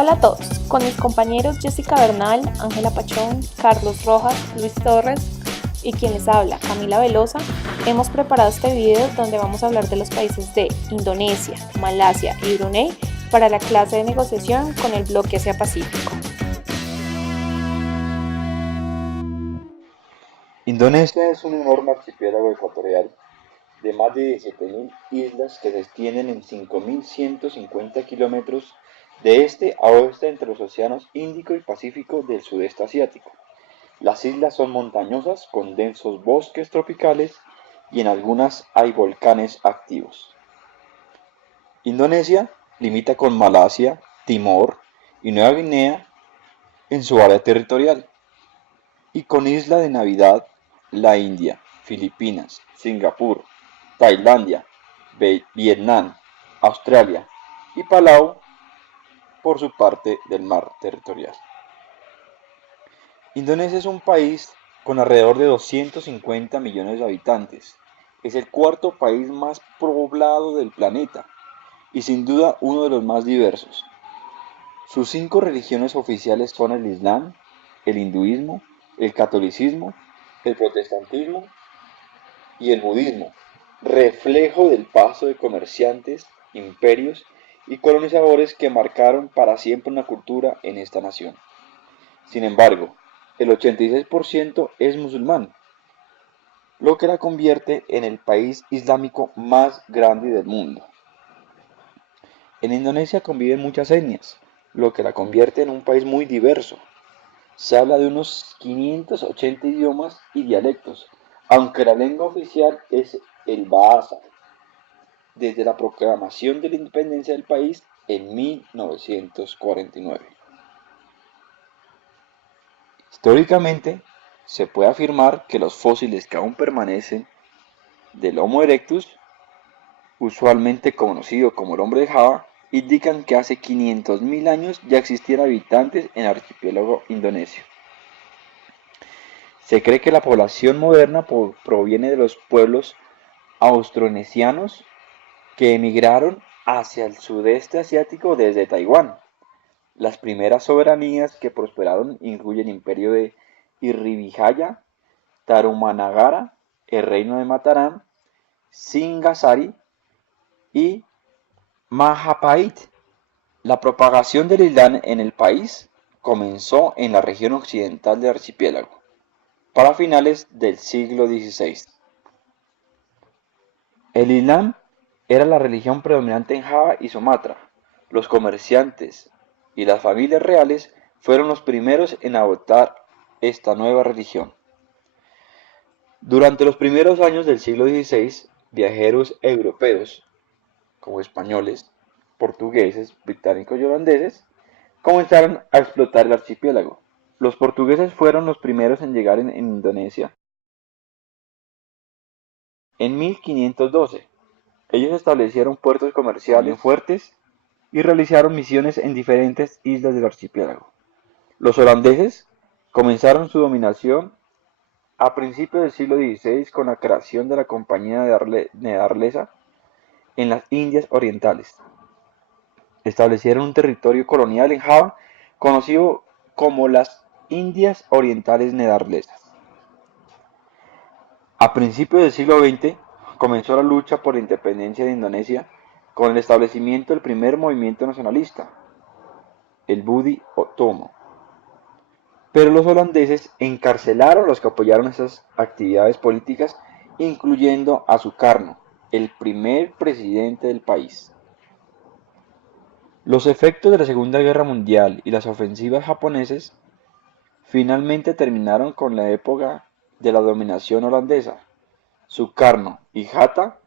Hola a todos, con mis compañeros Jessica Bernal, Ángela Pachón, Carlos Rojas, Luis Torres y quien les habla, Camila Velosa, hemos preparado este video donde vamos a hablar de los países de Indonesia, Malasia y Brunei para la clase de negociación con el bloque Asia-Pacífico. Indonesia es un enorme archipiélago ecuatorial de más de 17.000 islas que se extienden en 5.150 kilómetros de este a oeste entre los océanos Índico y Pacífico del sudeste asiático. Las islas son montañosas con densos bosques tropicales y en algunas hay volcanes activos. Indonesia limita con Malasia, Timor y Nueva Guinea en su área territorial y con Isla de Navidad, la India, Filipinas, Singapur, Tailandia, Vietnam, Australia y Palau por su parte del mar territorial. Indonesia es un país con alrededor de 250 millones de habitantes. Es el cuarto país más poblado del planeta y sin duda uno de los más diversos. Sus 5 religiones oficiales son el Islam, el hinduismo, el catolicismo, el protestantismo y el budismo, reflejo del paso de comerciantes, imperios y colonizadores que marcaron para siempre una cultura en esta nación. Sin embargo, el 86% es musulmán, lo que la convierte en el país islámico más grande del mundo. En Indonesia conviven muchas etnias, lo que la convierte en un país muy diverso. Se habla de unos 580 idiomas y dialectos, aunque la lengua oficial es el Bahasa, desde la proclamación de la independencia del país en 1949. Históricamente, se puede afirmar que los fósiles que aún permanecen del Homo erectus, usualmente conocido como el hombre de Java, indican que hace 500.000 años ya existían habitantes en el archipiélago indonesio. Se cree que la población moderna proviene de los pueblos austronesianos que emigraron hacia el sudeste asiático desde Taiwán. Las primeras soberanías que prosperaron incluyen el imperio de Irrivijaya, Tarumanagara, el reino de Mataram, Singasari y Majapahit. La propagación del Islam en el país comenzó en la región occidental del archipiélago, para finales del siglo XVI. El Islam era la religión predominante en Java y Sumatra. Los comerciantes y las familias reales fueron los primeros en adoptar esta nueva religión. Durante los primeros años del siglo XVI, viajeros europeos, como españoles, portugueses, británicos y holandeses, comenzaron a explotar el archipiélago. Los portugueses fueron los primeros en llegar en Indonesia en 1512. Ellos establecieron puertos comerciales fuertes y realizaron misiones en diferentes islas del archipiélago. Los holandeses comenzaron su dominación a principios del siglo XVI con la creación de la Compañía Neerlandesa en las Indias Orientales. Establecieron un territorio colonial en Java conocido como las Indias Orientales Neerlandesas. A principios del siglo XX comenzó la lucha por la independencia de Indonesia con el establecimiento del primer movimiento nacionalista, el Budi Otomo. Pero los holandeses encarcelaron a los que apoyaron esas actividades políticas, incluyendo a Sukarno, el primer presidente del país. Los efectos de la Segunda Guerra Mundial y las ofensivas japonesas finalmente terminaron con la época de la dominación holandesa. Sukarno y Hatta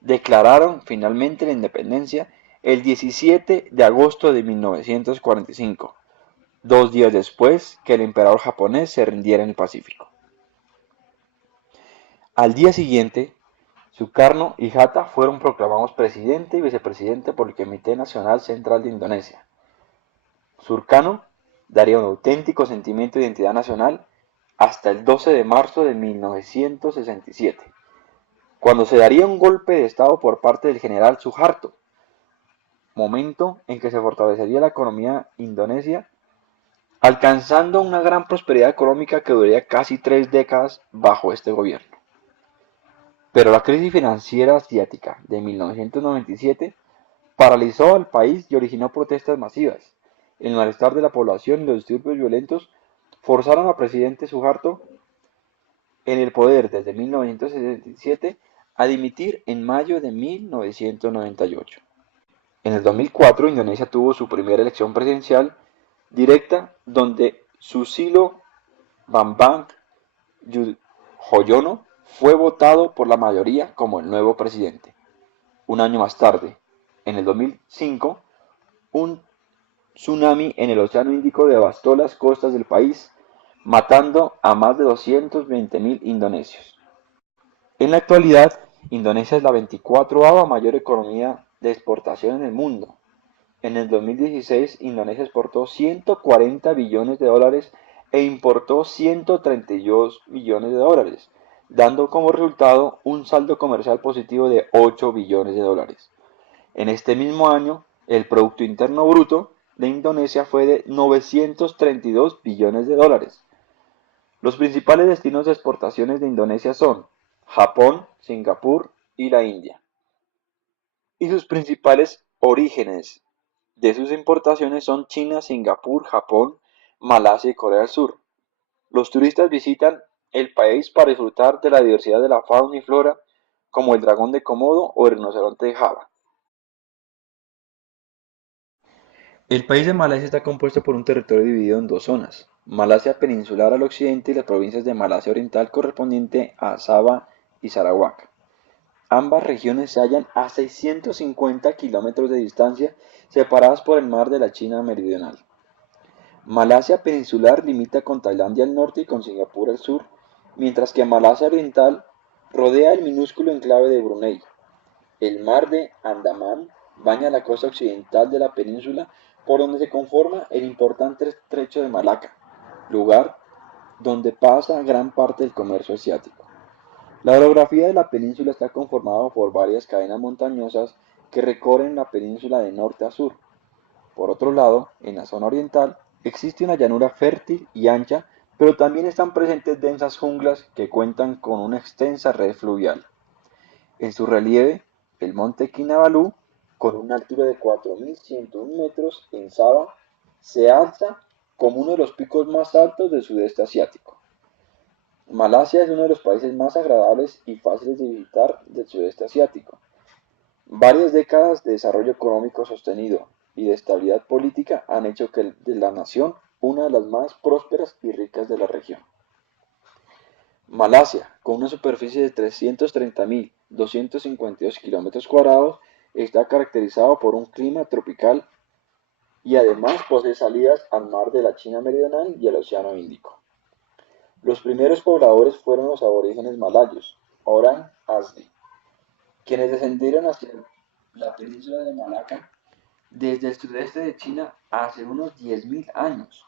declararon finalmente la independencia el 17 de agosto de 1945, 2 días después que el emperador japonés se rindiera en el Pacífico. Al día siguiente, Sukarno y Hatta fueron proclamados presidente y vicepresidente por el Comité Nacional Central de Indonesia. Sukarno daría un auténtico sentimiento de identidad nacional hasta el 12 de marzo de 1967, cuando se daría un golpe de estado por parte del general Suharto, momento en que se fortalecería la economía indonesia, alcanzando una gran prosperidad económica que duraría casi 3 décadas bajo este gobierno. Pero la crisis financiera asiática de 1997 paralizó al país y originó protestas masivas. El malestar de la población y los disturbios violentos forzaron al presidente Suharto, en el poder desde 1977, a dimitir en mayo de 1998. En el 2004, Indonesia tuvo su primera elección presidencial directa donde Susilo Bambang Yudhoyono fue votado por la mayoría como el nuevo presidente. Un año más tarde, en el 2005, un tsunami en el Océano Índico devastó las costas del país, matando a más de 220.000 indonesios. En la actualidad, Indonesia es la 24ª mayor economía de exportación en el mundo. En el 2016, Indonesia exportó 140 billones de dólares e importó 132 billones de dólares, dando como resultado un saldo comercial positivo de 8 billones de dólares. En este mismo año, el Producto Interno Bruto de Indonesia fue de 932 billones de dólares. Los principales destinos de exportaciones de Indonesia son Japón, Singapur y la India. Y sus principales orígenes de sus importaciones son China, Singapur, Japón, Malasia y Corea del Sur. Los turistas visitan el país para disfrutar de la diversidad de la fauna y flora, como el dragón de Komodo o el rinoceronte de Java. El país de Malasia está compuesto por un territorio dividido en dos zonas: Malasia peninsular al occidente y las provincias de Malasia Oriental correspondiente a Sabah y Sarawak. Ambas regiones se hallan a 650 kilómetros de distancia, separadas por el mar de la China Meridional. Malasia peninsular limita con Tailandia al norte y con Singapur al sur, mientras que Malasia Oriental rodea el minúsculo enclave de Brunei. El mar de Andamán baña la costa occidental de la península, por donde se conforma el importante estrecho de Malaca, lugar donde pasa gran parte del comercio asiático. La orografía de la península está conformada por varias cadenas montañosas que recorren la península de norte a sur. Por otro lado, en la zona oriental existe una llanura fértil y ancha, pero también están presentes densas junglas que cuentan con una extensa red fluvial. En su relieve, el monte Kinabalu, con una altura de 4.101 metros en Sabah, se alza como uno de los picos más altos del sudeste asiático. Malasia es uno de los países más agradables y fáciles de visitar del sudeste asiático. Varias décadas de desarrollo económico sostenido y de estabilidad política han hecho de la nación una de las más prósperas y ricas de la región. Malasia, con una superficie de 330.252 km², está caracterizado por un clima tropical y además posee salidas al mar de la China Meridional y al Océano Índico. Los primeros pobladores fueron los aborígenes malayos, Orang Asli, quienes descendieron hacia la península de Malaca desde el sudeste de China hace unos 10.000 años.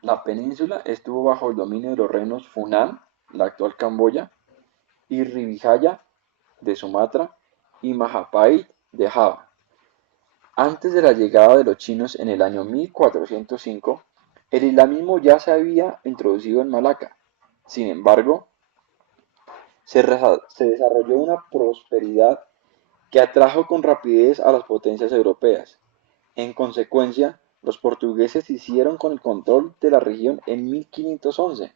La península estuvo bajo el dominio de los reinos Funan, la actual Camboya, y Srivijaya de Sumatra y Majapahit de Java. Antes de la llegada de los chinos en el año 1405, el islamismo ya se había introducido en Malaca. Sin embargo, se desarrolló una prosperidad que atrajo con rapidez a las potencias europeas. En consecuencia, los portugueses hicieron con el control de la región en 1511,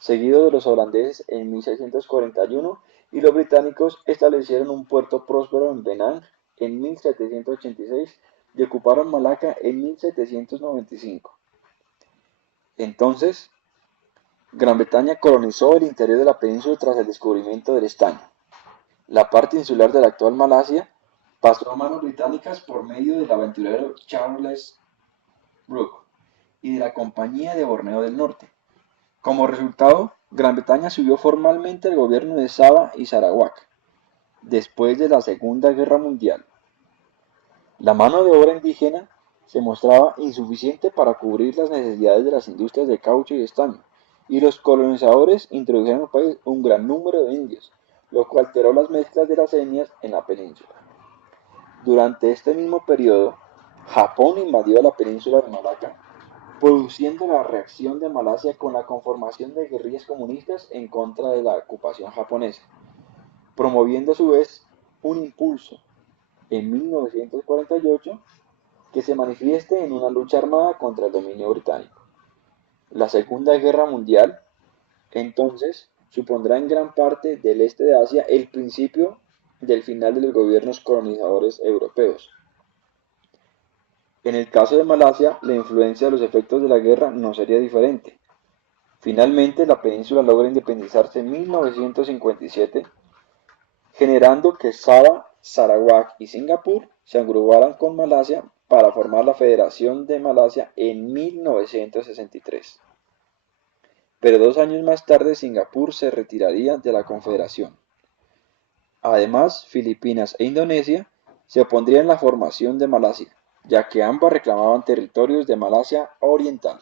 seguido de los holandeses en 1641, y los británicos establecieron un puerto próspero en Penang en 1786 y ocuparon Malaca en 1795. Entonces, Gran Bretaña colonizó el interior de la península tras el descubrimiento del estaño. La parte insular de la actual Malasia pasó a manos británicas por medio del aventurero Charles Brooke y de la Compañía de Borneo del Norte. Como resultado, Gran Bretaña subió formalmente al gobierno de Sabah y Sarawak después de la Segunda Guerra Mundial. La mano de obra indígena se mostraba insuficiente para cubrir las necesidades de las industrias de caucho y estaño, y los colonizadores introdujeron al país un gran número de indios, lo que alteró las mezclas de las etnias en la península. Durante este mismo periodo, Japón invadió la península de Malaca, produciendo la reacción de Malasia con la conformación de guerrillas comunistas en contra de la ocupación japonesa, promoviendo a su vez un impulso en 1948 que se manifieste en una lucha armada contra el dominio británico. La Segunda Guerra Mundial, entonces, supondrá en gran parte del este de Asia el principio del final de los gobiernos colonizadores europeos. En el caso de Malasia, la influencia de los efectos de la guerra no sería diferente. Finalmente, la península logra independizarse en 1957, generando que Sabah, Sarawak y Singapur se agruparan con Malasia para formar la Federación de Malasia en 1963. Pero 2 años más tarde Singapur se retiraría de la Confederación. Además, Filipinas e Indonesia se opondrían a la formación de Malasia, ya que ambas reclamaban territorios de Malasia Oriental.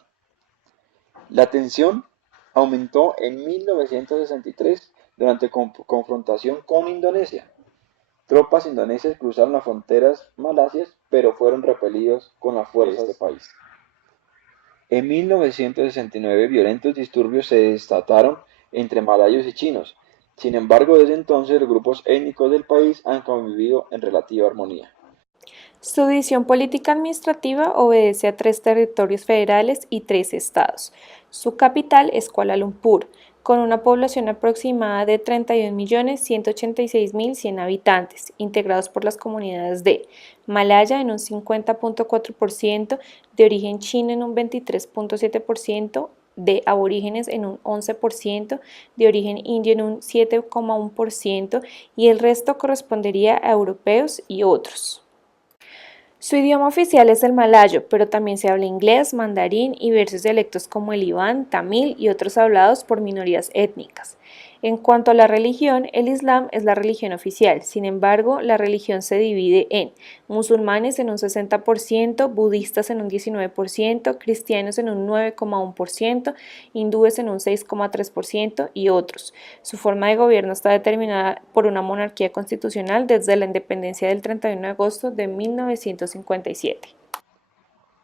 La tensión aumentó en 1963 durante confrontación con Indonesia. Tropas indonesias cruzaron las fronteras malasias, pero fueron repelidos con las fuerzas de este país. En 1969 violentos disturbios se desataron entre malayos y chinos. Sin embargo, desde entonces los grupos étnicos del país han convivido en relativa armonía. Su división política administrativa obedece a 3 territorios federales y 3 estados. Su capital es Kuala Lumpur, con una población aproximada de 31.186.100 habitantes, integrados por las comunidades de Malaya en un 50.4%, de origen chino en un 23.7%, de aborígenes en un 11%, de origen indio en un 7,1% y el resto correspondería a europeos y otros. Su idioma oficial es el malayo, pero también se habla inglés, mandarín y diversos dialectos como el iván, tamil y otros hablados por minorías étnicas. En cuanto a la religión, el Islam es la religión oficial. Sin embargo, la religión se divide en musulmanes en un 60%, budistas en un 19%, cristianos en un 9,1%, hindúes en un 6,3% y otros. Su forma de gobierno está determinada por una monarquía constitucional desde la independencia del 31 de agosto de 1957.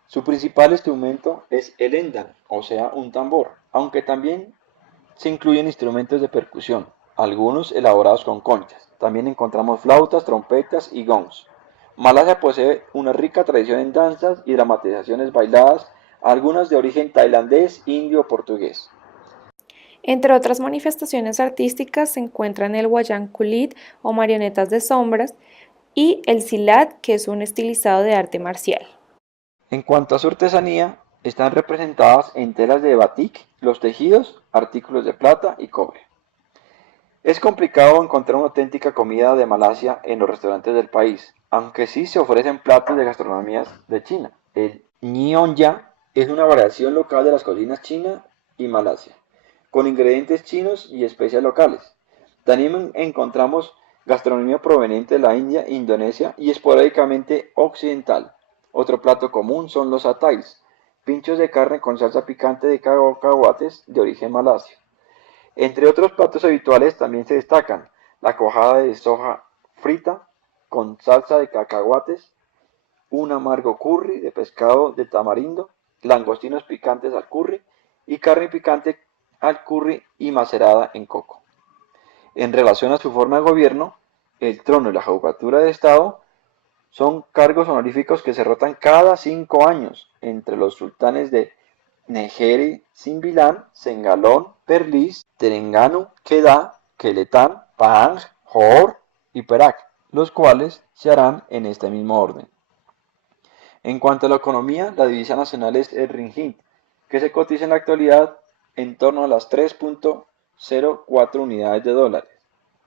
Su principal instrumento es el endang, o sea, un tambor, aunque también se incluyen instrumentos de percusión, algunos elaborados con conchas. También encontramos flautas, trompetas y gongs. Malasia posee una rica tradición en danzas y dramatizaciones bailadas, algunas de origen tailandés, indio o portugués. Entre otras manifestaciones artísticas se encuentran el wayang kulit o marionetas de sombras y el silat, que es un estilizado de arte marcial. En cuanto a su artesanía, están representadas en telas de batik, los tejidos, artículos de plata y cobre. Es complicado encontrar una auténtica comida de Malasia en los restaurantes del país, aunque sí se ofrecen platos de gastronomías de China. El Nyonya es una variación local de las cocinas china y Malasia, con ingredientes chinos y especias locales. También encontramos gastronomía proveniente de la India, Indonesia y esporádicamente occidental. Otro plato común son los atais, pinchos de carne con salsa picante de cacahuates de origen malasio. Entre otros platos habituales también se destacan la cuajada de soja frita con salsa de cacahuates, un amargo curry de pescado de tamarindo, langostinos picantes al curry y carne picante al curry y macerada en coco. En relación a su forma de gobierno, el trono y la jefatura de Estado son cargos honoríficos que se rotan cada 5 años entre los sultanes de Negeri, Sembilan, Sengalón, Perlis, Terengganu, Kedah, Kelantan, Pahang, Johor y Perak, los cuales se harán en este mismo orden. En cuanto a la economía, la divisa nacional es el ringgit, que se cotiza en la actualidad en torno a las 3.04 unidades de dólares.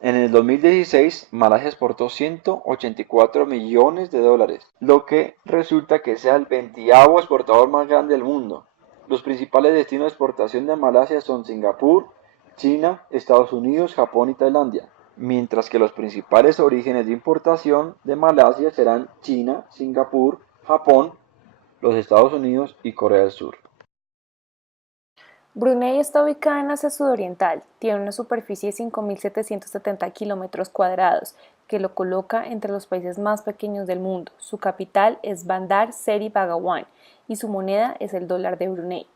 En el 2016, Malasia exportó 184 millones de dólares, lo que resulta que sea el 20º exportador más grande del mundo. Los principales destinos de exportación de Malasia son Singapur, China, Estados Unidos, Japón y Tailandia, mientras que los principales orígenes de importación de Malasia serán China, Singapur, Japón, los Estados Unidos y Corea del Sur. Brunei está ubicada en Asia Sudoriental, tiene una superficie de 5.770 kilómetros cuadrados, que lo coloca entre los países más pequeños del mundo. Su capital es Bandar Seri Begawan y su moneda es el dólar de Brunei.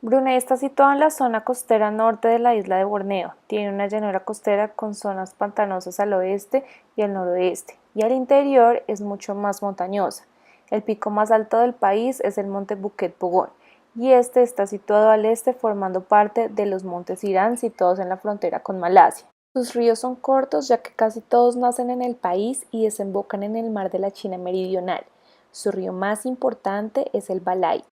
Brunei está situado en la zona costera norte de la isla de Borneo. Tiene una llanura costera con zonas pantanosas al oeste y al noroeste, y al interior es mucho más montañosa. El pico más alto del país es el monte Bukit Bogon, y este está situado al este formando parte de los montes Irán situados en la frontera con Malasia. Sus ríos son cortos ya que casi todos nacen en el país y desembocan en el mar de la China Meridional. Su río más importante es el Balai.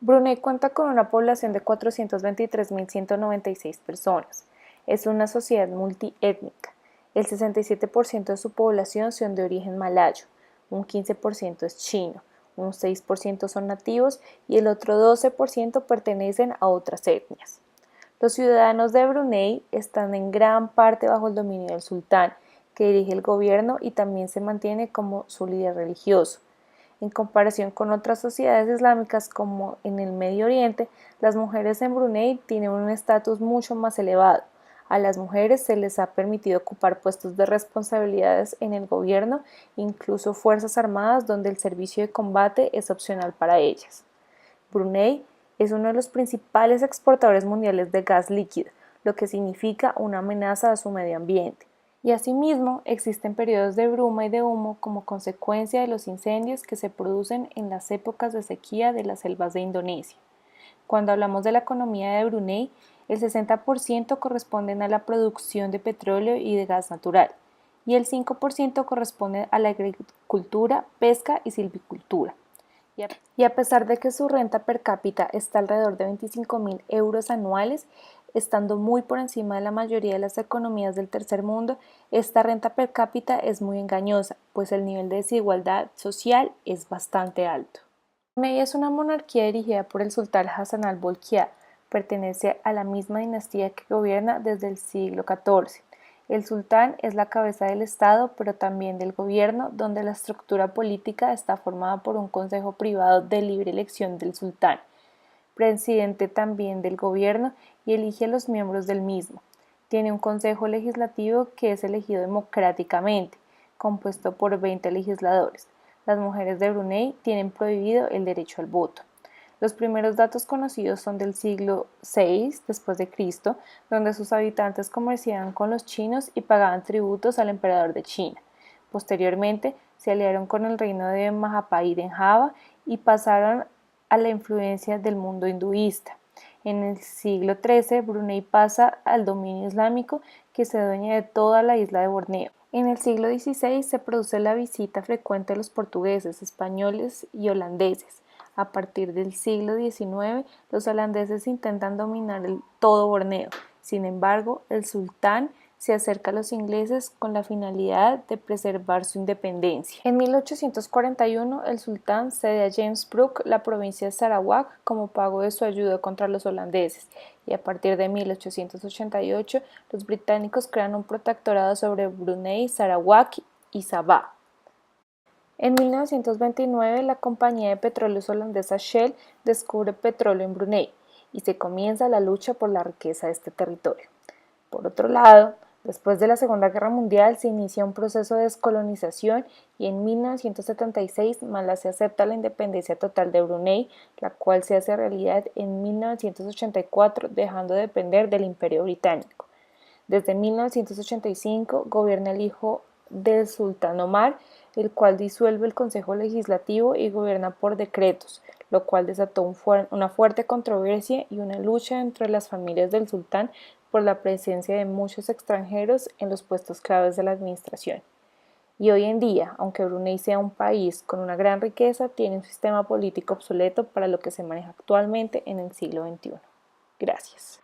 Brunei cuenta con una población de 423.196 personas. Es una sociedad multiétnica. El 67% de su población son de origen malayo, un 15% es chino, un 6% son nativos y el otro 12% pertenecen a otras etnias. Los ciudadanos de Brunei están en gran parte bajo el dominio del sultán, que dirige el gobierno y también se mantiene como su líder religioso. En comparación con otras sociedades islámicas como en el Medio Oriente, las mujeres en Brunei tienen un estatus mucho más elevado. A las mujeres se les ha permitido ocupar puestos de responsabilidades en el gobierno, incluso fuerzas armadas donde el servicio de combate es opcional para ellas. Brunei es uno de los principales exportadores mundiales de gas líquido, lo que significa una amenaza a su medio ambiente. Y asimismo existen periodos de bruma y de humo como consecuencia de los incendios que se producen en las épocas de sequía de las selvas de Indonesia. Cuando hablamos de la economía de Brunei, el 60% corresponden a la producción de petróleo y de gas natural, y el 5% corresponde a la agricultura, pesca y silvicultura. Y a pesar de que su renta per cápita está alrededor de 25.000 euros anuales, estando muy por encima de la mayoría de las economías del tercer mundo, esta renta per cápita es muy engañosa, pues el nivel de desigualdad social es bastante alto. Brunei es una monarquía dirigida por el sultán Hassan al-Bolkiah, pertenece a la misma dinastía que gobierna desde el siglo XIV. El sultán es la cabeza del Estado, pero también del gobierno, donde la estructura política está formada por un consejo privado de libre elección del sultán, presidente también del gobierno y elige a los miembros del mismo. Tiene un consejo legislativo que es elegido democráticamente, compuesto por 20 legisladores. Las mujeres de Brunei tienen prohibido el derecho al voto. Los primeros datos conocidos son del siglo VI después de Cristo, donde sus habitantes comerciaban con los chinos y pagaban tributos al emperador de China. Posteriormente, se aliaron con el reino de Majapahit en Java y pasaron a la influencia del mundo hinduista. En el siglo XIII, Brunei pasa al dominio islámico, que se adueña de toda la isla de Borneo. En el siglo XVI se produce la visita frecuente de los portugueses, españoles y holandeses. A partir del siglo XIX, los holandeses intentan dominar todo Borneo. Sin embargo, el sultán se acerca a los ingleses con la finalidad de preservar su independencia. En 1841, el sultán cede a James Brooke la provincia de Sarawak como pago de su ayuda contra los holandeses, y a partir de 1888, los británicos crean un protectorado sobre Brunei, Sarawak y Sabah. En 1929, la compañía de petróleos holandesa Shell descubre petróleo en Brunei y se comienza la lucha por la riqueza de este territorio. Por otro lado, después de la Segunda Guerra Mundial se inicia un proceso de descolonización y en 1976 Malasia acepta la independencia total de Brunei, la cual se hace realidad en 1984, dejando de depender del Imperio Británico. Desde 1985 gobierna el hijo del sultán Omar, el cual disuelve el Consejo Legislativo y gobierna por decretos, lo cual desató una fuerte controversia y una lucha entre las familias del sultán por la presencia de muchos extranjeros en los puestos claves de la administración. Y hoy en día, aunque Brunei sea un país con una gran riqueza, tiene un sistema político obsoleto para lo que se maneja actualmente en el siglo XXI. Gracias.